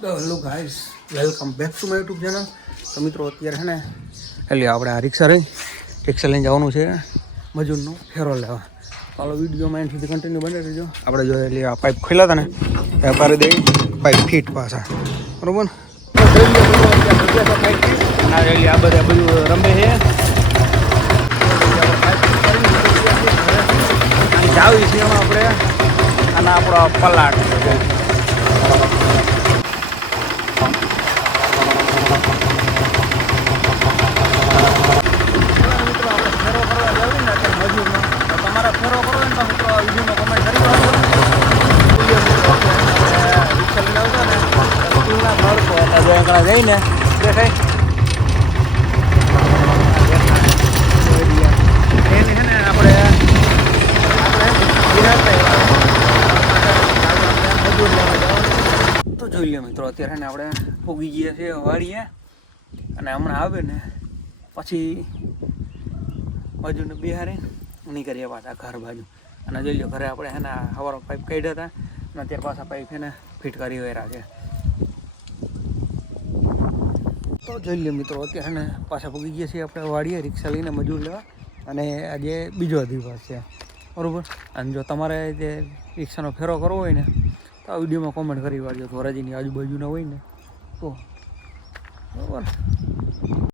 તો hello guys, welcome back to my YouTube channel. તો મિત્રો અત્યારે છે ને એટલે આપણે આ રિક્ષા લઈને જવાનું છે મજૂરનો ફેરો લેવા. ચાલો વિડીયોમાં એન્ડ સુધી કન્ટિન્યુ બની રહેજો. આપણે જો એટલે આ પાઇપ ખોલ્યા હતા ને એ પાડી દઈ પાઇપ ફીટ પાછા બરોબર. આ બધા બધું રમે છે જાવી છે એમાં આપણે અને આપણો પલાટ તમારા ફેરો કરો ને તો મિત્રો વિડીયોમાં કમેન્ટ કરી સ્કૂલના બાળકો હતા જઈને દેખાય એની છે ને આપણે તો જોઈ લે મિત્રો અત્યારે ને આપણે પૂગી ગયા છીએ વાડીએ અને હમણાં આવે ને પછી બાજુને બિહારી નીકળીએ પાછા ઘર બાજુ. અને જોઈ લો ઘરે આપણે છે ને હવારો પાઇપ કાઢ્યા હતા અને અત્યારે પાછા પાઇપ છે ને ફિટ કરી વેરા છે. તો જોઈ લો મિત્રો અત્યારે ને પાછા પૂગી ગયા છીએ આપણે વાડીએ રિક્ષા લઈને મજૂર લેવા. અને આજે બીજો દિવસ છે બરાબર. અને જો તમારે જે રિક્ષાનો ફેરો કરવો હોય ને તો આ વિડીયોમાં કોમેન્ટ કરી વાળજો. ધોરાજીની આજુબાજુના હોય ને તો બરાબર.